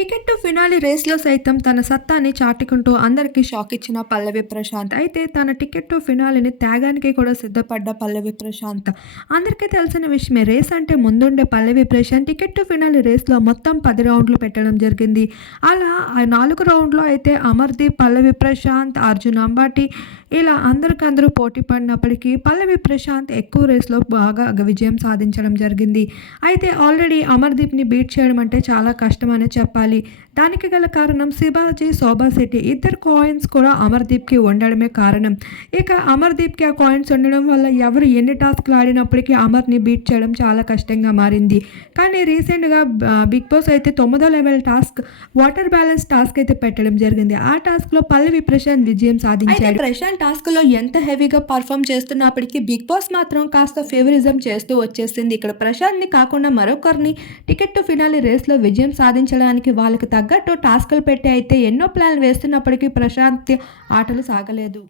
Ticket to finale రేస్లో సైతం తన సత్తాని చాటుకుంటూ అందరికీ షాక్ ఇచ్చిన పల్లవి ప్రశాంత్. అయితే తన టికెట్ టు ఫినాలిని త్యాగానికి కూడా సిద్ధపడ్డ పల్లవి ప్రశాంత్. అందరికీ తెలిసిన విషయమే రేస్ అంటే ముందుండే Pallavi Prashanth ticket to finale రేస్లో మొత్తం పది రౌండ్లు పెట్టడం జరిగింది. అలా ఆ నాలుగు రౌండ్లో అయితే అమర్దీప్ పల్లవి ప్రశాంత్ అర్జున్ అంబాటి ఇలా అందరికందరూ పోటీ పడినప్పటికీ పల్లవి ప్రశాంత్ ఎక్కువ రేస్లో బాగా విజయం సాధించడం జరిగింది. అయితే ఆల్రెడీ అమర్దీప్ని బీట్ చేయడం అంటే చాలా కష్టం చెప్పాలి. చెప్పాలి దానికి గల కారణం శివాజీ శోభాశెట్టి ఇద్దరు కాయిన్స్ కూడా అమర్దీప్కి ఉండడమే కారణం. ఇక అమర్దీప్కి ఆ కాయిన్స్ ఉండడం వల్ల ఎవరు ఎన్ని టాస్క్లు ఆడినప్పటికీ అమర్ని బీట్ చేయడం చాలా కష్టంగా మారింది. కానీ రీసెంట్గా బిగ్ బాస్ అయితే తొమ్మిదో level task water balance task అయితే పెట్టడం జరిగింది. ఆ టాస్క్లో పల్లవి ప్రశాంత్ విజయం సాధించాడు. ప్రశాంత్ టాస్క్లో ఎంత హెవీగా పర్ఫామ్ చేస్తున్నప్పటికీ బిగ్ బాస్ మాత్రం కాస్త ఫేవరిజం చేస్తూ వచ్చేసింది. ఇక్కడ ప్రశాంత్ని కాకుండా మరొకరిని టికెట్ టు ఫినాలి రేస్లో విజయం సాధించడానికి వాళ్ళకి తగ్గట్టు టాస్కులు పెట్టి అయితే ఎన్నో ప్లాన్లు వేస్తున్నప్పటికీ ప్రశాంత్ ఆటలు సాగలేదు.